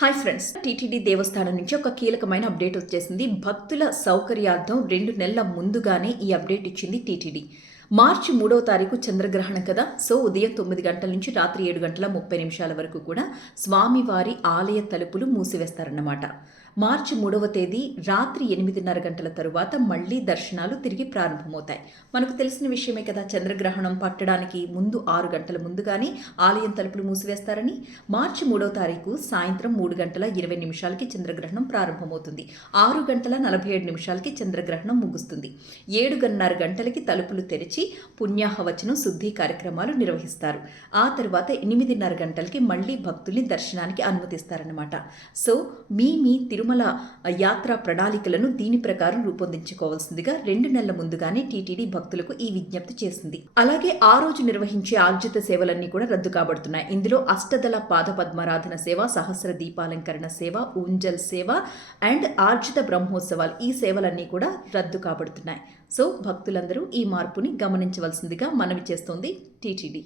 Hi friends, TTD దేవస్థానం నుంచి ఒక కీలకమైన అప్డేట్ వచ్చేసింది. భక్తుల సౌకర్యార్థం 2 నెలల ముందుగానే ఈ అప్డేట్ ఇచ్చింది టీటీడీ. మార్చి 3వ తారీఖు చంద్రగ్రహణం కదా. సో ఉదయం 9 గంటల నుంచి రాత్రి 7:30 వరకు కూడా స్వామివారి ఆలయ తలుపులు మూసివేస్తారన్నమాట. మార్చి 3వ తేదీ రాత్రి 8:30 తరువాత మళ్లీ దర్శనాలు తిరిగి ప్రారంభమవుతాయి. మనకు తెలిసిన విషయమే కదా, చంద్రగ్రహణం పట్టడానికి ముందు 6 గంటల ముందుగానే ఆలయం తలుపులు మూసివేస్తారని. మార్చి 3వ తారీఖు సాయంత్రం 3:20 చంద్రగ్రహణం ప్రారంభమవుతుంది. 6:47 చంద్రగ్రహణం ముగుస్తుంది. 7:30 తలుపులు తెరిచి పుణ్యాహవచనం శుద్ధి కార్యక్రమాలు నిర్వహిస్తారు. ఆ తర్వాత 8:30 మళ్లీ భక్తుల్ని దర్శనానికి అనుమతిస్తారన్నమాట. సో మీ తిరుమల యాత్రా ప్రణాళికలను దీని ప్రకారం రూపొందించుకోవాల్సిందిగా 2 నెలల ముందుగానే టీటీడీ భక్తులకు ఈ విజ్ఞప్తి చేసింది. అలాగే ఆ రోజు నిర్వహించే ఆర్జిత సేవలన్నీ కూడా రద్దు కాబడుతున్నాయి. ఇందులో అష్టదళ పాదపద్మారాధన సేవ, సహస్ర దీపాలంకరణ సేవ, ఊంజల్ సేవ అండ్ ఆర్జిత బ్రహ్మోత్సవాలు, ఈ సేవలన్నీ కూడా రద్దు కాబడుతున్నాయి. సో భక్తులందరూ ఈ మార్పుని గమనించవలసిందిగా మనవి చేస్తోంది టీటీడీ.